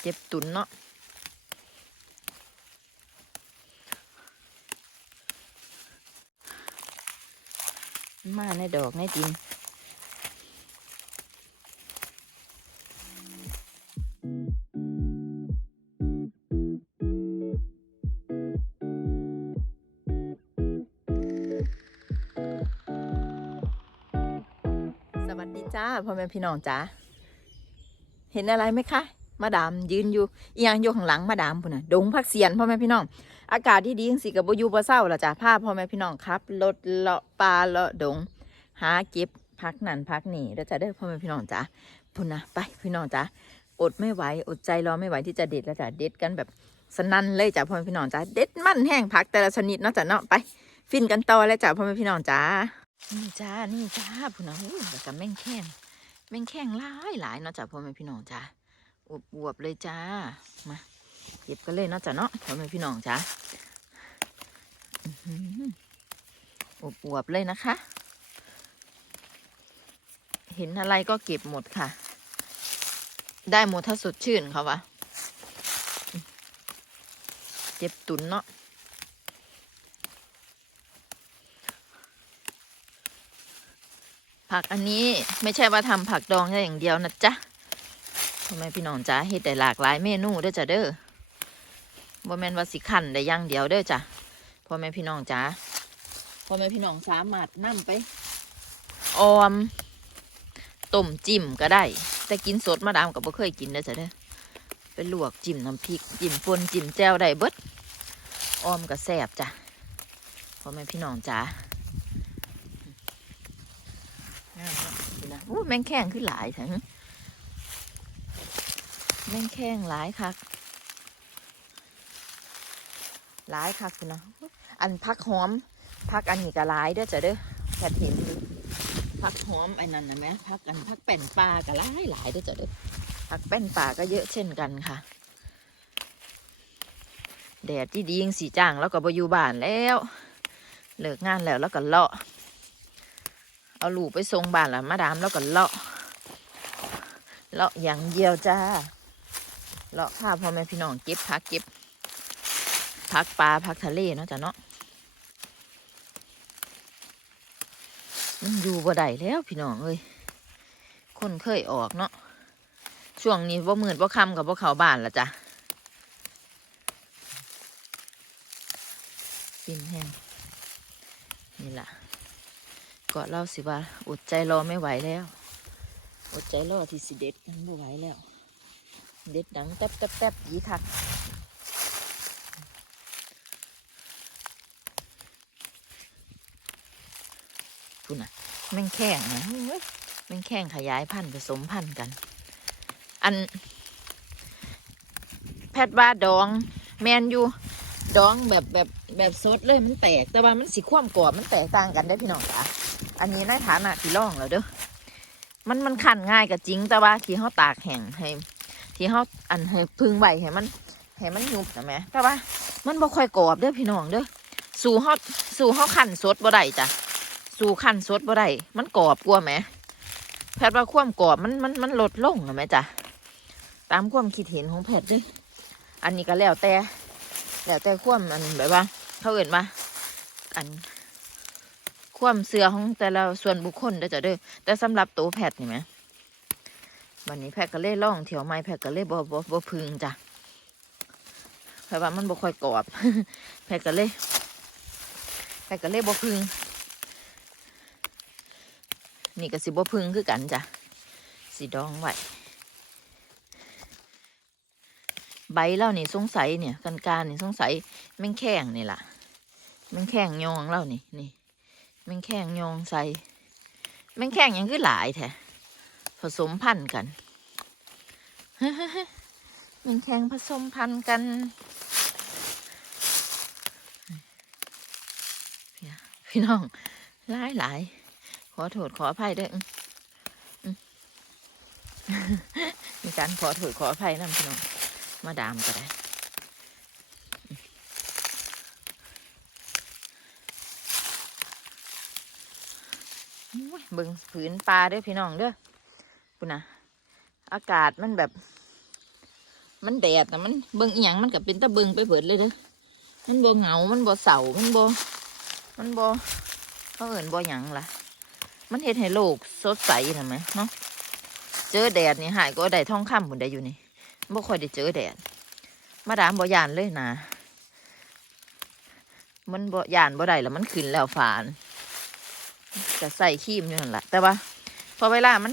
เจ็บตุนเนาะมาในดอกในดินสวัสดีจ้าพ่อแม่พี่น้องจ้าเห็นอะไรไหมคะ มาดามยืนอยู่อียังอยู่ข้างหลังมาดามพุ่นน่ะดงพักเสียนพ่อแม่พี่น้อง อากาศที่ดีจังสิกับบ่อยู่บ่เศร้าละจ้าพาพ่อแม่พี่น้องครับรถเลาะปลาเลาะดง หาเก็บพักนั่นพักนี่แล้วจ้าเด้พ่อแม่พี่น้องจ้าพุ่นนะไปพี่น้องจ้าอดไม่ไหวอดใจรอไม่ไหวที่จะเด็ดแล้วจ้าเด็ดกันแบบสนั่นเลยจ้าพ่อแม่พี่น้องจ้าเด็ดมั่นแห้งผักแต่ละชนิดเนาะจ้าเนาะไป ฟินกันต่อแล้วจ้าพ่อแม่พี่น้องจ้านี่จ้านี่จ้าพุ่นนะอู้แล้วก็แม่งแข้งแม่งแข้งหลายหลายเนาะจ้าพ่อแม่พี่น้องจ้า อวบๆเลยจ้า มาเก็บกันเลยเนาะจ้าเนาะพ่อแม่พี่น้องจ้าอือหืออวบอวบๆเลยนะคะ เห็นอะไรก็เก็บหมดค่ะ ได้หมดถ้าสดชื่นเขาวะเจ็บตุนเนาะผักอันนี้ไม่ใช่ว่าทำผักดองได้อย่างเดียวนะจ๊ะ ทำไมพี่น้องจ๋าเฮ็ดแต่หลากหลายเมนูเด้อจ้ะเด้อบ่แม่นว่าสิขันได้อย่างเดียวเด้อจ้ะพ่อแม่พี่น้องจ๋าพ่อแม่พี่น้องสามารถนำไปออมต้มจิ้มก็ได้ แต่กินสดมาดามก็บ่เคยกินเด้อจ้ะเด้อไปลวกจิ้มน้ำพริกจิ้มป่นจิ้มแจ่วได้เบิดออมก็แซ่บจ้ะพ่อแม่พี่น้องจ๋างามเนาะนี่นะอู้แมงแข้งขึ้นหลายทั้ง แมงแข้งหลายคัก หลายคักคุณนะอันพักหอมพักอันนี้ก็หลายเด้อจ้ะเด้อแค่เห็นพักหอมไอ้นั่นนะแม่พักอันพักแป้นปลาก็หลายหลายเด้อจ้ะเด้อพักแป้นปลาก็เยอะเช่นกันค่ะแดดที่ดียังสีจ้างแล้วก็บอยู่บ้านแล้วเลิกงานแล้วแล้วก็เลาะ เอาลูกไปส่งบ้านละมาดามแล้วก็เลาะเลาะอย่างเดียวจ้า เลาะพาพ่อแม่พี่น้องเก็บพักเก็บพักปลาพักทะเลเนาะจ้ะเนาะมันอยู่บ่ได้แล้วพี่น้องเอ้ยคนเคยออกเนาะช่วงนี้ว่ามืดว่าคำกับว่าเขาบ้านละจ้ะกินแห้งนี่ล่ะก็เล่าสิว่าอดใจรอไม่ไหวแล้ว อดใจรอที่สิเด็ดกันไม่ไหวแล้ว เด็ดดังแตบแตบแตบยีทักคุณน่ะแม่งแข้งนะเฮ้ยแม่งแข้งขยายพันธุ์ผสมพันธุ์กัน อัน แพทย์ว่าดอง แมนอยู่ดองแบบแบบแบบสดเลยมันแตก แต่ว่ามันสีความกรอบมันแตกต่างกันได้พี่น้องจ้ะอันนี้ในฐานะที่ร่องแล้วเด้อมันมันขันง่ายก็จริงแต่ว่าที่เขาตากแห้งให้ ที่เขาอันให้พึ่งไว้ให้มันให้มันยุบนะแม่แต่ว่า มันบ่ค่อยกรอบเด้อพี่น้องเด้อสู่เขาสู่เขาขันสดบ่ได้จ้ะสู่ขันสดบ่ได้มันกรอบกว่าแหมแพทย์ว่าความกรอบมันมันมันลดลงนะแม่จ้ะตามความคิดเห็นของแพทย์ด้ออันนี้ก็แล้วแต่แล้วแต่ความอันแบบว่าเขาเอ่นว่าอันความเสือของแต่ละส่วนบุคคลเด้อจ้ะเด้อแต่สำหรับตัวแพทย์นี่ไหม วันนี้แพทย์ก็เล่ล่องเถียวไม้แพทย์ก็เล่บ่บ่บ่พึงจ้ะแพทย์ว่ามันบ่ค่อยกรอบ แพทย์ก็เล่แพทย์ก็เล่บพึง นี่ก็สิบพึงคือกันจ้ะสีดองไว้ใบเล่านี่สงสัยเนี่ยกันการนี่สงสัยแม่งแข้งนี่ล่ะแม่งแข้งยองเล่านี่นี่แม่งแข้งโยงใส่แม่งแข้งยังคือหลายแท้ ผสมพันธุ์กันแมงแข้งผสมพันธุ์กันพี่น้องหลายหลายขอโทษขออภัยด้วยมีการขอโทษขออภัยนั่นพี่น้องมาดามก็ได้เบิ่งผืนปลาด้อพี่น้องเด้อ คุนะอากาศมันแบบ มันแดดนะมันเบิ่งอีหยังมันก็เป็นตะเบิ่งไปเบิดเลยเด้อมันบ่เหงา มันบ่เศร้ามันบ่มันบ่เขาเอิ่นบ่หยังล่ะ มันเฮ็ดให้โลกสดใสนะไหมเนาะเจอแดดนี่หายก็ได้ท่องคำผุนได้อยู่นี่บ่ค่อยได้เจอแดดมาดามบ่ยานเลยนะมันบ่ยานบ่ได้แล้วมันขึ้นแล้วฝานจะใส่ครีมอยู่นั่นแหละแต่ว่า พอเวลามัน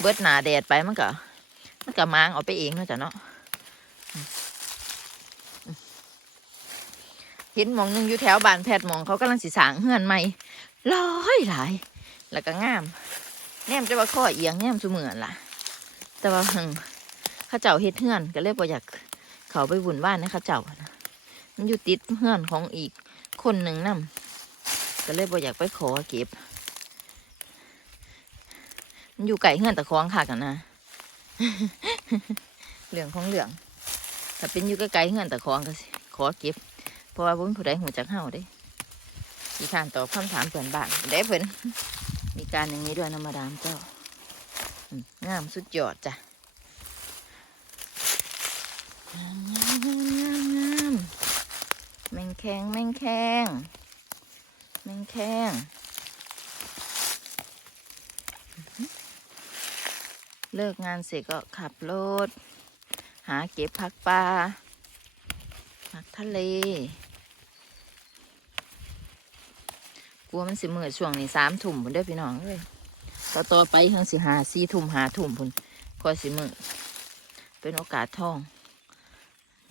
เบิดหนาแดดไปมันก็มันก็มางเอาไปเองเนาะจ้ะเนาะเห็นมองหนึงอยู่แถวบ้านแพทย์มองเขากำลังสิสางเฮือนใหม่หลายหลาย แล้วก็งาม แนมจะว่าข้อเอียงแนมสมือนล่ะ แต่ว่าหึงข้าเจ้าเฮ็ดเฮือนก็เลยบ่อยากเขาไปวุ่นว่านนะข้าเจ้านะมันอยู่ติดเฮือนของอีกคนหนึ่งนํก็เลยบ่อยากไปขอเก็บ มันอยู่ไก่เฮือนตะคองค่ะกันนะเหลืองของเหลือง ถ้าเป็นอยู่ใกลๆเฮือนตะคองก็ขอเก็บ เพราะว่าบุญผู้ใดหูจักเฮาเด้ที่ทานตอบคำถามเพื่อนบ้านได้เพิ่นมีการอย่างนี้ด้วยนะมาดามเจ้างามสุดยอดจ้ะงามงามงามงามแมงแคงแมงแคงแมงแคง เลิกงานเสร็จก็ขับรถ หาเก็บผักปลาผักทะเล กลัวมันสิมืดช่วงนี้สามทุ่มพุ่นเด้อพี่น้องเอ้ยต่อต่อไปเฮงสิหาสี่ทุ่มหาทุ่มพุ่นคอยสิมืดเป็นโอกาสทอง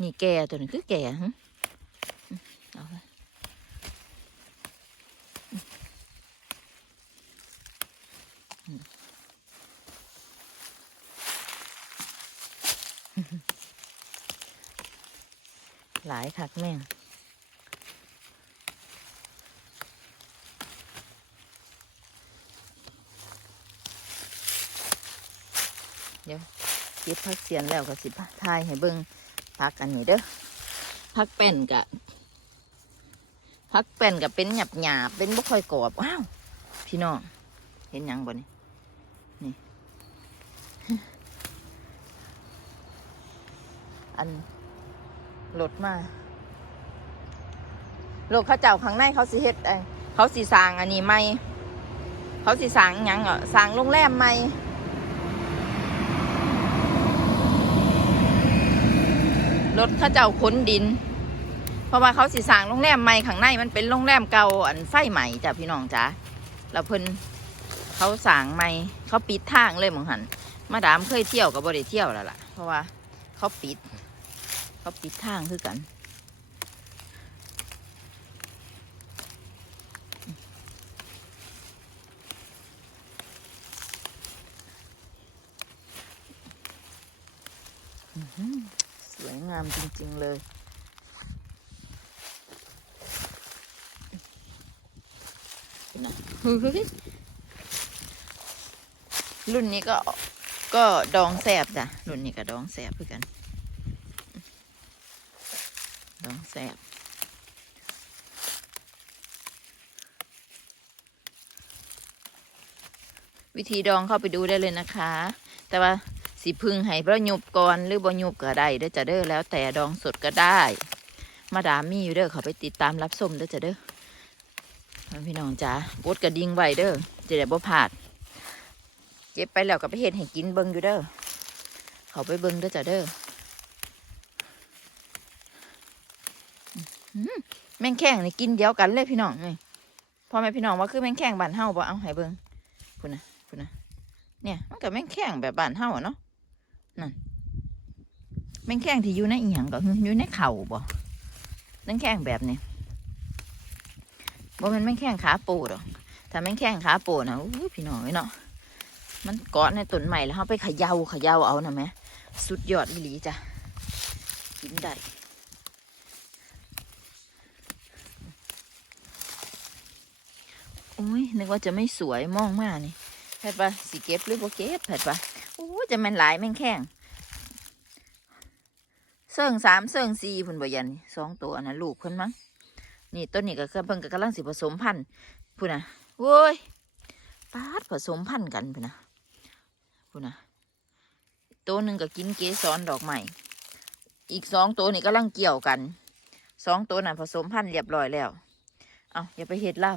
นี่แก่ตัวนี้คือแก่หึอืมเอาไปอืมหลายคักแม่งเก็บผักเสียนแล้วก็สิทายให้เบิ่งผักอันนี้เด้อผักแป้นกะผักแป้นกะเป็นหยาบหยาบๆเป็นบ่ค่อยกรอบว้าวพี่น้องเห็นยังบ่นี่นี่อัน รถมารถเขาเจ้าข้างในเขาสิเฮ็ดไอ้เขาสิสร้างอันนี้ใหม่ เขาสิสร้างยังอะสร้างโรงแรมใหม่รถเข้าเจ้าค้นดิน เพราะว่าเขาสิสร้างโรงแรมใหม่ข้างในมันเป็นโรงแรมเก่าอันไฟใหม่จ้ะพี่น้องจ้ะแล้วเพิ่นเขาสร้างใหม่เขาปิดทางเลยหมองหันมาดามเคยเที่ยวกับบริเที่ยวแล้วล่ะ เพราะว่าเขาปิด เขาปิดทางคือกันสวยงามจริง ๆ เลยนะเฮ้ยรุ่นนี้ก็ก็ดองแสบจ้ะ รุ่นนี้ก็ดองแสบเพื่อกัน ดองแสบวิ ธีดองเข้าไปดูได้เลยนะคะ แต่ว่าสิพึ่งให้ประยุบก่อนหรือบ่ยุบก็ได้เด้อจะเด้อแล้วแต่ดองสดก็ได้ มาดามมีอยู่เด้อเขาไปติดตามรับชมเด้อจะเด้อพี่น้องจ๋ากดกระดิ่งไว้เด้อจะได้บ่พลาดเก็บไปแล้วก็ไปเห็ดให้กินเบิ่งอยู่เด้อเขาไปเบิ่งเด้อจะเด้อแมงแข้งนี่กินเดียวกันเลยพี่น้องนี่พ่อแม่พี่น้องว่าคือแมงแข้งบ้านเฮาบ่เอาให้เบิ่งพุ่นนะ พุ่นนะเนี่ยมันก็แม่งแข้งแบบบ้านเฮาเนาะนั่นแม่งแข้งที่อยู่ในอีหยังก็อยู่ในเข่าบ่นั่นแข้งแบบนี้บ่มันแม่งแข้งขาปูดอกถ้าแม่งแข้งขาปูดนะอู้พี่น้องเนาะมันเกาะในต้นใหม่แล้วเฮาไปขย่าเขย่าเอานะแม่สุดยอดอีหลีจ้ะกินได้โอ้ยนึกว่าจะไม่สวยมองมากนี่ แผดปะสีเก็บหรือบ่เก็บแผดปะโอ้จะแมันหลายแม่งแข้งเสื่องสามเสื่องสี่พุ่นบ่ยันสองตัวนะลูกเพิ่นมั้งนี่ต้นนี้ก็เพิ่นก็กำลังสิผสมพันธุ์พุ่นน่ะโว้ยปาดผสมพันธุ์กันพุ่นน่ะพุ่นน่ะตัวหนึ่งก็กินเกสรดอกใหม่ อีกสองตัวนี่กำลังเกี่ยวกันสองตัวน่ะผสมพันธุ์เรียบร้อยแล้ว เอาอย่าไปเห็ดเล่า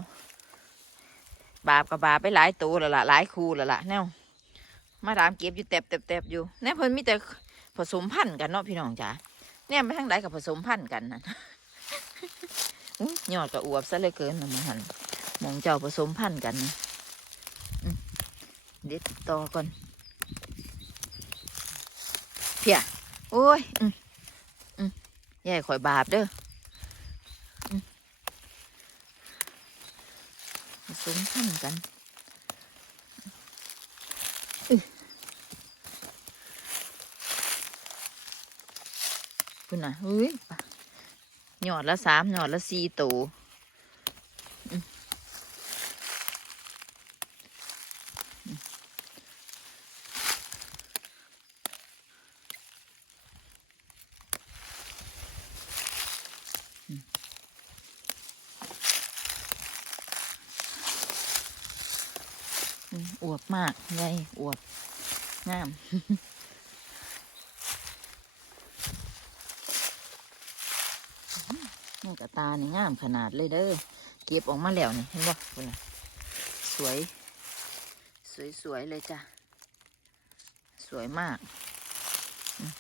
บาปกับบาปไปหลายตัวแล้วล่ะหลายคูแล้วล่ะแนวมาดามเก็บอยู่แตบแตบแตบอยู่แน่เพิ่นมีแต่ผสมพันธุ์กันเนาะพี่น้องจ๋าแน่ไปทางใดกับผสมพันธุ์กันนั่นยอดกับอวบซะเลยเกินนะมองหันมองเจ้าผสมพันธุ์กันนะเด็ดต่อก่อนเพียโอ้ยอืมอืมแย่ข่อยบาปเด้อมผ สมพันธุ์กันคุณน่ะเฮ้ยหยอดละสามหยอดละสี่ตัวอืมอืมอืม อวบมากใหญ่อวบงามนี่กระตานี่งามขนาดเลยเด้อเก็บออกมาแล้วนี่เห็นบ่คุณน่ะสวยสวย สวยๆเลยจ้ะ สวยมาก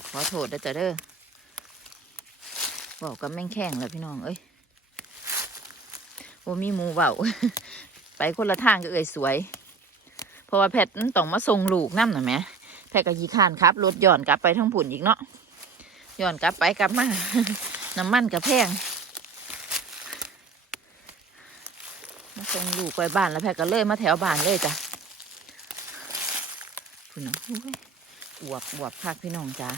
ขอโทษนะจ๊ะเด้อบอกกับแม่งแข้งแล้วพี่น้อง เอ้ยว่ามีหมูเบาไปคนละทางก็เอ่ยสวย เพราะว่าแพทมันต้องมาส่งลูกน้ำหน่อยไหมแพทก็ยีขานครับรถย้อนกลับไปทั้งผุนอีกเนาะย้อนกลับไปกลับมาน้ำมันกับแพงมาส่งลูกไปบ้านแล้วแพทก็เลยมาแถวบ้านเลยจ้ะคุณน้องอวบอวบคักพี่น้องจ้า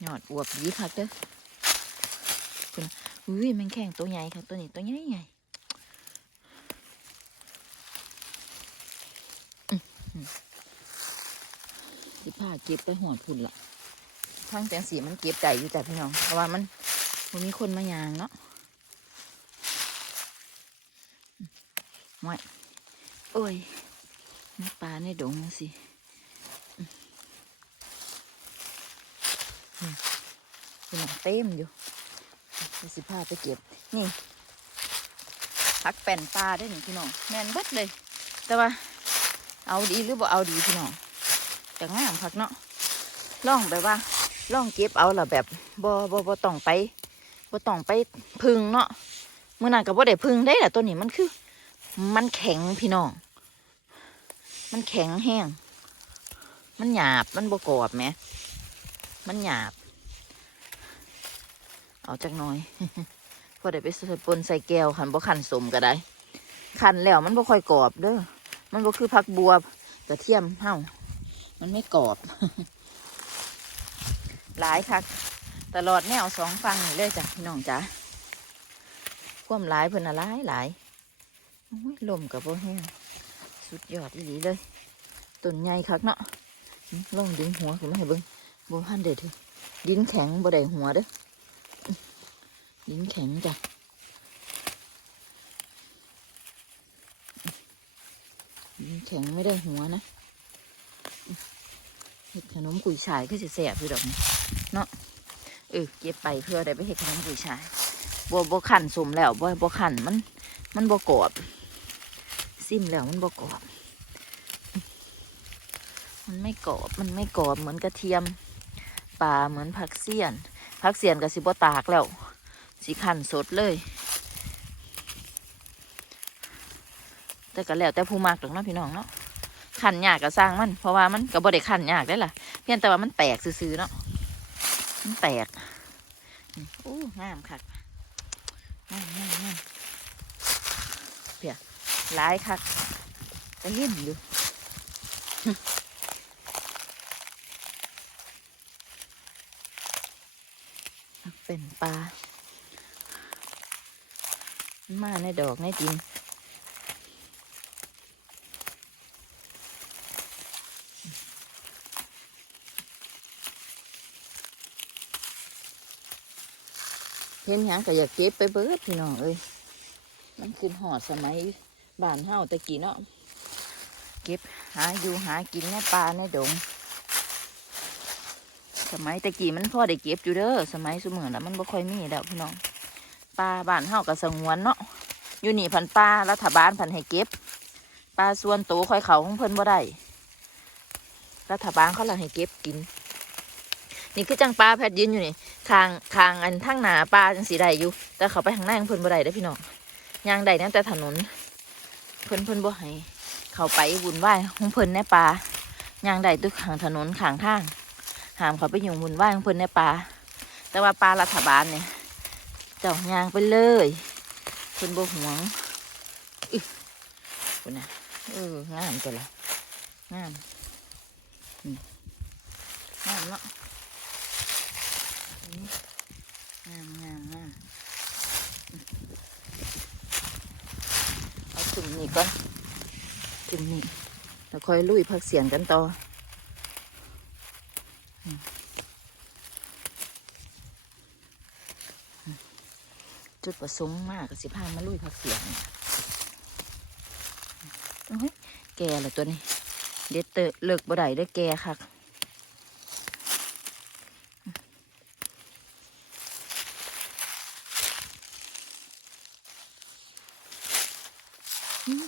หยอดอวบยีคักเด้อคุณอุ้ยมันแข็งตัวใหญ่ค่ะตัวนี้ตัวใหญ่ใหญ่อืมอืม สิผ้าเก็บไปหัวพุ่นละทางแตงสีมันเก็บใจอยู่จ้ะพี่น้อง เพราะว่ามันมันมีคนมายางเนาะไม่โอ้ยน้ำปลาในดงนะสิอืมอืมคุณเต็มอยู่ไปสิพาไปเก็บ นี่พักแป่นปลาได้หนึ่งพี่น้องแมนเบิดเลย แต่ว่า เอาดีหรือบ่เอาดีพี่น้อง จะงามพักเนาะล่องแบบว่าล่องเก็บเอาละแบบบ่บ่บ่ต้องไปบ่ต้องไปพึ่งเนาะเมื่อนั้นก็บ่ได้พึ่งได้แหละตัวนี้มันคือ มันแข็งพี่น้อง มันแข็งแห้ง มันหยาบมันบกรอบไหมมันหยาบ เอาจักน่อยพอได้ไปใส่ปนใส่แก้วขันบ่ขันสมก็ได้ขันแล้วมันบ่ค่อยกรอบเด้อมันบ่คือผักบัวกระเทียมเฮ้า มันไม่กรอบ หลายคักตลอดแนวสองฟังนี่เลยจ้ะพี่น้องจ้ะความหลายเพิ่นน่ะหลายหลายลมกับโบแห้งสุดยอดอีหลีเลยต้นใหญ่คักเนาะลองดึงหัวขึ้นมาให้เบิ้งโบพันเด็ดเถอะดินแข็งบ่ได้หัวเด้อดินแข็งจ้ะดินแข็งไม่ได้หัวนะ ห็ดขนมกุยฉายก็จะแสบอยู่ดอกนี้เนาะเออเก็บไปเพื่อได้ไปเห็ดขนมกุยฉายบัวบัวขันสมแล้วบัวบัวขันมัน มันบวกรอบซิมแล้วมันบวกรอบ มันไม่กรอบมันไม่กรอบเหมือนกระเทียมปลาเหมือนผักเสียนผักเสียนกับสิบัวตากแล้วสีขันสดเลย แต่ก็แล้วแต่ผู้มากหรอกเนาะพี่น้องเนาะ ขันยากก็สร้างมัน เพราะว่ามันก็บ่ได้ขันยากได้ล่ะ เพียงแต่ว่ามันแตกซื่อๆเนาะมันแตกนี่โอ้งามคักงามงามงามหลายคักก็เห็นอยู่เป็นปลามาในดอกในดิน เห็นหยังก็อยากเก็บไปเบิดพี่น้องเอ้ยมันคือหอดสมัยบ้านเฮาตะกี้เนาะเก็บหาอยู่หากินในป่าในดง สมัยตะกี้มันพ่อได้เก็บอยู่เด้อสมัยสมือแล้วมันบ่ค่อยมีแล้วพี่น้องปลาบ้านเฮาก็สงวนเนาะอยู่นี่พันปลารัฐบาลพันให้เก็บปลาส่วนโตวค่อยเขาของเพิ่นบ่ได้รัฐบาลเขาเลยให้เก็บกิน นี่คือจังปลาแพทยืนอยู่นี่คางคางอันทั้งหนาปลาจังสีได้อยู่ แต่เขาไปทางหน้าของเพิ่นบ่ได้เด้อพี่น้องยางได้นั่นแต่ถนน เพิ่นเพิ่นบ่ให้เขาไปวุ่นวายของเพิ่นในป่ายางได้ตุกขางถนนขางทางห้ามเขาไปยุ่งวุ่นวายของเพิ่นในป่าแต่ว่าปลารัฐบาลเนี่ยเจ้ายางไปเลยเพิ่นบ่หวงอึคุณนะเอองามตัวละงามอืมงามเนาะอืม งามงามงามอืมเอาจุ่มนี่ก่อนจุ่มนี่แล้วค่อยลุยพักเสียงกันต่ออืมอืมจุดประสงค์มากกับสิพามาลุยพักเสียงโอ้ยแก่ละตัวนี้ เด็ดเตอะเลิกบ่ได้ได้อแก่คัก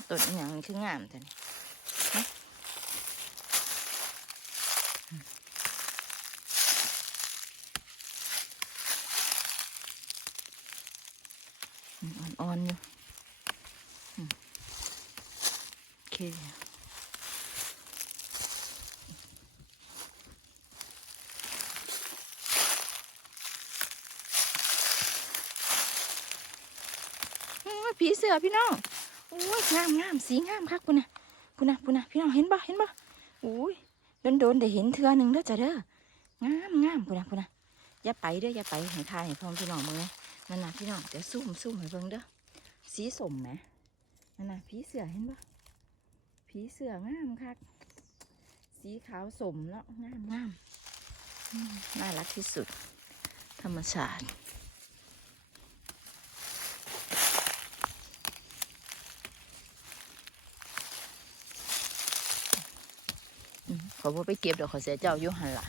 ต้นอย่างนี้คืองามแต่นี่อ่อนๆอยู่โอเคผีเสือพี่น้อง งามงามสีงามคักคุณนะคุณนะคุณนะพี่น้องเห็นบ่เห็นบ่โอ้ยโดนโดนได้เห็นเทือหนึ่งเด้อจ้ะเด้องามงามคุณนะคุณนะอย่าไปเด้ออย่าไปให้ทายให้พ่อพี่น้องมึงไงนั่นนะพี่น้องเดี๋ยวซุ่มซุ่มให้เบิ่งเด้อสีสมไหมนั่นนะผีเสือเห็นปะผีเสืองามคักสีขาวสมแล้วงามงามน่ารักที่สุด ธรรมชาติ ขอบ่ไปเก็บเดี๋ยวขอเสียเจ้าอยู่หันละ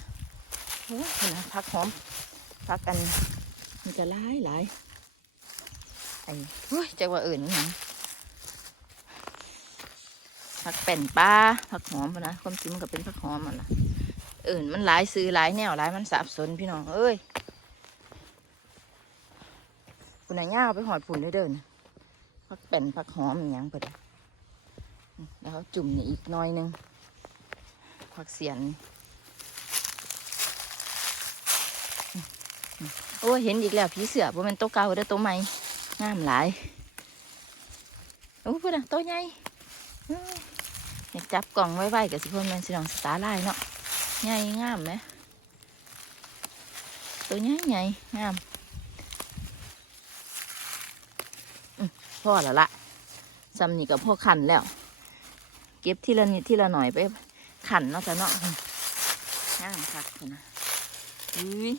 โอ้ยเห็นนะพักหอมพักกันมันจะหลายหลายไอ้เฮ้ยจักว่าอื่นนี่หยังผักเป็นปลาผักหอมปะนะความจริงมันก็เป็นผักหอมมันละเอื่นมันหลายซื้อหลายแนวหลายมันสับสนพี่น้องเอ้ยคุณนายย่าเอาไปหอดผุนได้เดินผักเป็นผักหอมอย่างเปิดแล้วจุ่มนี่อีกหน้อยหนึง ผักเสียนโอ้เห็นอีกแล้วผีเสือบ่แมันโตเก่าเด้อโตใหม่งามหลายโอ้พูดอะโตใหญ่อยอยากจับกล่องไว้ไว้กับสิพ่อแม่นสิน้องสตาร์ไลน์เนาะใหญ่งามไหมตัวใหญ่ใหญ่งามอืมพ่อแล้วละซ้ำนี่กับพ่อขันแล้ว เก็บทีละนิดทีละหน่อยไป ขันเนาะจ้ะเนาะงามคักพุ่นะอุ้ย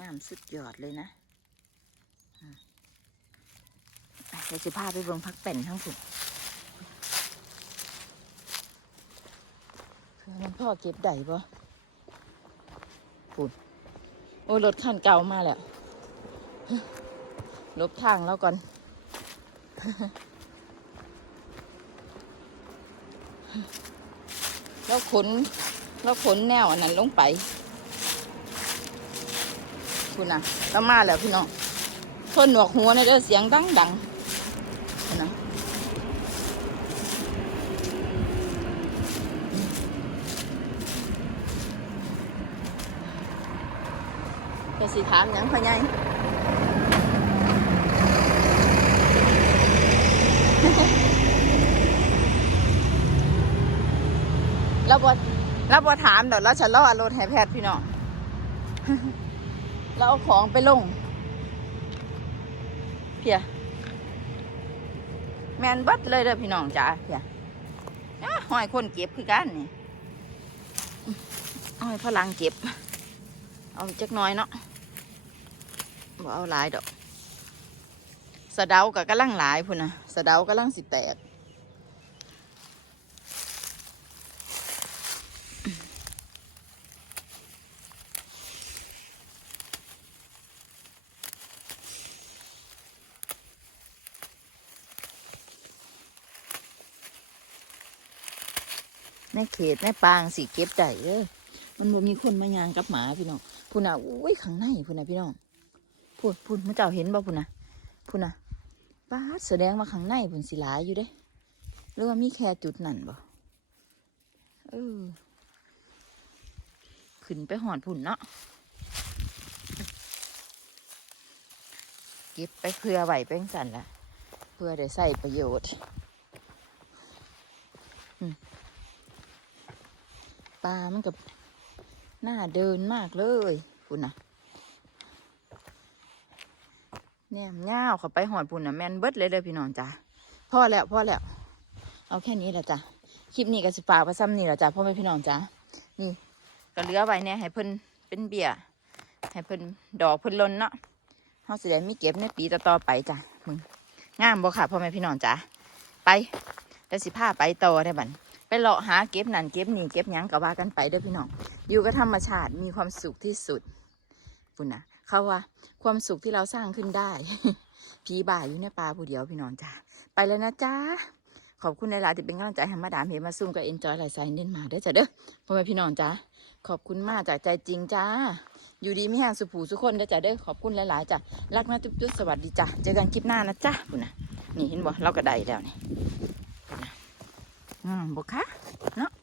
งามสุดยอดเลยนะอืมอ่เดี๋ยวจะพาไปเบิ่งพักเป็นทั้งผุนเพื่อมันพ่อเก็บได้ปะผุนโอ้ยรถคันเก่ามาแล้วลบทางแล้วก่อน แล้วขนแล้วขนแนวอันนั้นลงไปคุณนะแล้วมาแล้วพี่น้องทนหนวกหัวในเด้อเสียงดังดังนะก็สิถามยังพ่อใหญ่ เราบอเราบอถามเดี๋ยวเราจะล่อรถให้แพทย์พี่น้องเราเอาของไปลง เพียแมนบัดเลยเด้อพี่น้องจ้าเพียอะหอยคนเก็บคือกันนี่หอยพลังเก็บ เอาจักน้อยเนาะบ่เอาหลายดอกสะเดากับกำลังหลายพุ่นนะสะเดากำลังสิแตก เขตในปางสีเก็บได้เด้อมันบ่มีคนมายางกับหมาพี่น้องพูน่ะอุ้ยข้างในพูน่ะพี่น้องพูดพูดมื่อเจ้าเห็นบ่พูน่ะพูน่ะป้าแสดงว่าข้างในพุ่นสิหลายอยู่เด้หรือว่ามีแค่จุดนั่นบ่เออขึ้นไปหอดพุ่นเนาะเก็บไปเพื่อไหวเป็นสันละเพื่อได้ใส่ประโยชน์ ปลามันกับหน้าเดินมากเลยพุ่นะเนี่ยง่าวเขาไปหอดพุ่นนะแมนเบิดเลยเลยพี่น้องจ้ะพ่อแล้วพ่อแล้ว เอาแค่นี้แหละจ้ะคลิปนี้ก็สิฝากไปซ้ำนี่แหละจ้ะพ่อแม่พี่น้องจ้ะนี่ก็เหลือไว้เนี่ยให้เพิ่นเป็นเบี้ยให้เพิ่นดอกเพิ่นล้นเนาะเฮาสิได้มีเก็บในปีต่อๆไปจ้ะมึงงามบ่ค่ะพ่อแม่พี่น้องจ้ะไปแล้วสิพาไปต่อได้บัด ไปเลาะหาเก็บนั่นเก็บนี่เก็บหยังก็ว่ากันไปเด้อพี่น้อง อยู่กับธรรมชาติมีความสุขที่สุดปุ่นนะเขาว่า ความสุขที่เราสร้างขึ้นได้ ผีบ่ายอยู่ในป่าผู้เดียวพี่น้องจ้าไปแล้วนะจ้าขอบคุณในหลายที่เป็นกำลังใจให้มาดามเห็นมาซุ่มกับเอ็นจอยหลายสายเน้นมาเด้อจ้าเด้อพ่อแม่พี่น้องจ้าขอบคุณมากจากใจจริงจ้า อยู่ดีไม่ห่างสุผูสุคนเด้อจ้าเด้อขอบคุณหลายๆจ้ารักนะจุ๊บๆสวัสดีจ้าเจอกันคลิปหน้านะจ้าปุ่นนะนี่เห็นบ่เราก็ได้แล้วนี่ ปุ่นนะอื